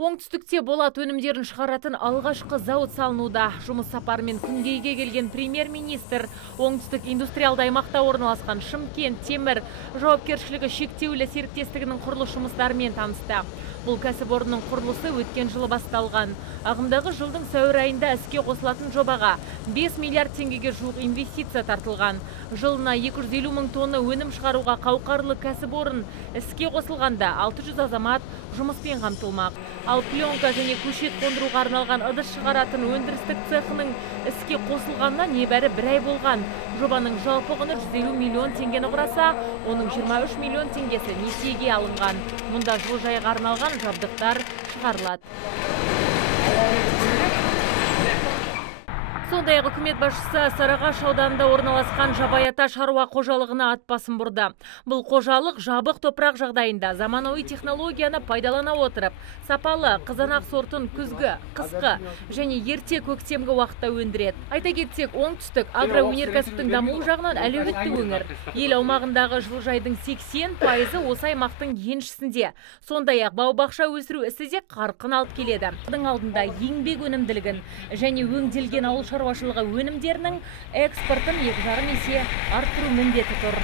Оңтүстікте болат өнімдерін шығаратын алғашқы зауыт салынуда. Жұмыс сапарымен Күнгейге келген премьер-министр оңтүстік индустриалды аймақта орналасқан Шымкент темір жауапкершілігі шектеулі серіктестігінің құрылыс жұмыстарымен танысты. Бұл кәсіпорынның құрылысы өткен жылы басталған. Ағымдағы жылдың сәуір айында іске қосылатын жобаға 5 миллиард теңгеге жуық инвестиция тартылған. Жылына 250 мың тонна өнім шығаруға қауқарлы кәсіпорын іске қосылғанда 600 азамат жұмыспен қамтылмақ. Ал пленка және көшет қондыруға арналған ыдыс шығаратын өндірістік цехының іске қосылғанына небәрі бір ай болған. Жобаның жалпы құны 150 миллион теңгені құраса, оның 23 миллион теңгесі несиеге алынған. Мұнда жылыжайға арналған жабдықтар шығарылады. Сондай-ақ үкімет басшысы Сарыағаш ауданында орналасқан Жабайата шаруа қожалығына ат басын бұрды. Бұл қожалық жабық топырақ жағдайында заманауи технологияны пайдалана отырып, сапалы қызанақ сортын күзгі, қысқы және ерте көктемгі уақытта өндіреді. Айта кетсек, оңтүстік агроөнеркәсіптің дамуы жағынан әлеуетті өңір. Ел аумағындағы жылыжайдың 80% осы аймақтың еншісінде. Сондай-ақ бау-бақша өсіру ісі де қарқын алып келеді. Оның алдында еңбек өнімділігін және өңделген ауыл шаруашылығы өнімдерінің экспортын 2,5 есе арттыру міндеті тұр.